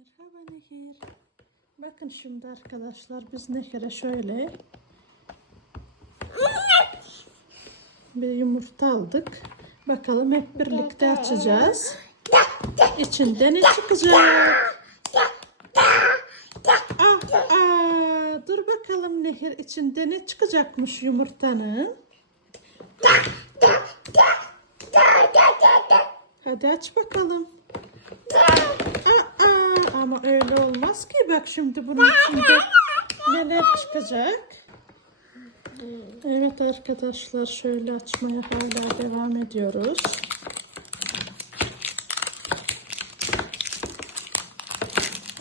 Merhaba Nehir. Bakın şimdi arkadaşlar biz Nehir'e şöyle bir yumurta aldık. Bakalım hep birlikte açacağız. İçinde ne çıkacak? Aa, aa, dur bakalım Nehir içinde ne çıkacakmış yumurtanın? Hadi aç bakalım. Aa, ama öyle olmaz ki. Bak şimdi bunun içinde neler çıkacak. Evet arkadaşlar şöyle açmaya hala devam ediyoruz.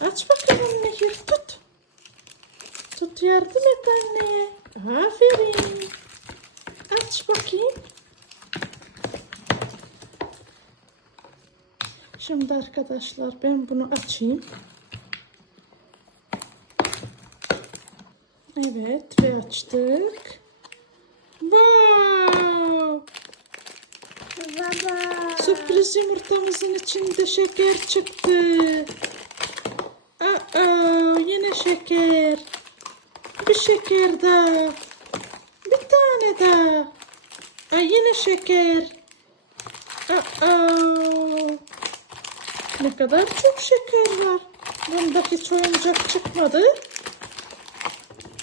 Aç bakalım Nehir tut. Tut yardım et anneye. Aferin. Aç bakayım. Şimdi arkadaşlar ben bunu açayım. Evet ve açtık. Wow! Baba. Sürpriz yumurtamızın içinde şeker çıktı. Aa, yine şeker. Bir şeker daha. Bir tane daha. Aa, yine şeker. Aa, ne kadar çok şeker var. Bunda hiç oyuncak çıkmadı.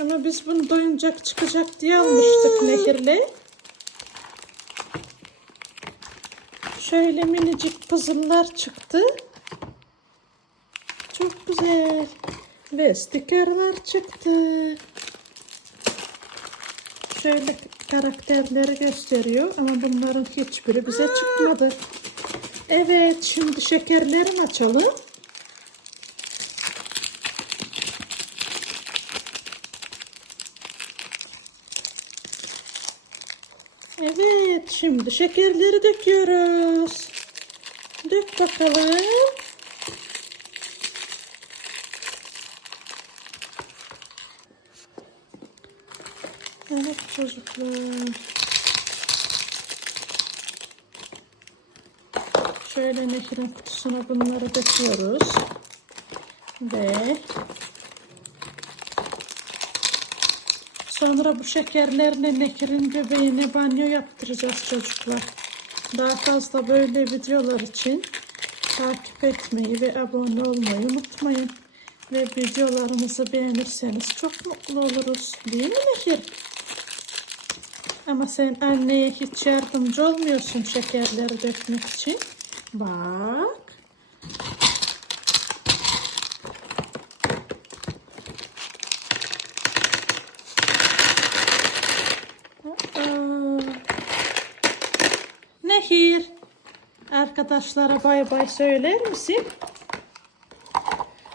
Ama biz bunu oyuncak çıkacak diye almıştık Nehir'le. Şöyle minicik puzzle'lar çıktı. Çok güzel. Ve stikerler çıktı. Şöyle karakterleri gösteriyor ama bunların hiçbiri bize çıkmadı. Evet, şimdi şekerlerini açalım. Evet, şimdi şekerleri döküyoruz. Dök bakalım. Evet çocuklar. Şöyle nehrin kutusuna bunları döküyoruz. Ve sonra bu şekerlerle nehrin göbeğine banyo yaptıracağız çocuklar. Daha fazla böyle videolar için takip etmeyi ve abone olmayı unutmayın. Ve videolarımızı beğenirseniz çok mutlu oluruz. Değil mi Nehir? Ama sen anneye hiç yardımcı olmuyorsun şekerleri dökmek için. Bak. Nehir. Arkadaşlara bay bay söyler misin?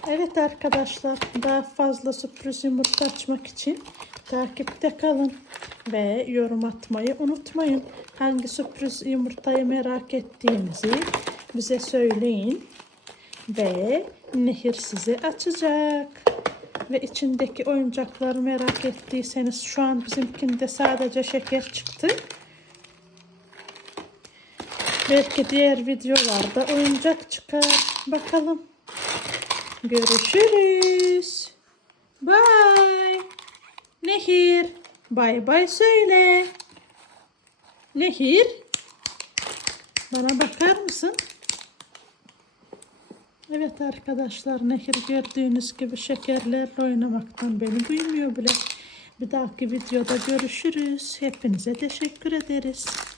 Evet arkadaşlar daha fazla sürpriz yumurta açmak için takipte kalın ve yorum atmayı unutmayın. Hangi sürpriz yumurtayı merak ettiğinizi bize söyleyin ve Nehir sizi açacak. Ve içindeki oyuncakları merak ettiyseniz şu an bizimkinde sadece şeker çıktı. Belki diğer videolarda oyuncak çıkar. Bakalım. Görüşürüz. Bye. Nehir. Bay bay söyle. Nehir. Bana bakar mısın? Evet arkadaşlar Nehir gördüğünüz gibi şekerlerle oynamaktan beni duymuyor bile. Bir dahaki videoda görüşürüz. Hepinize teşekkür ederiz.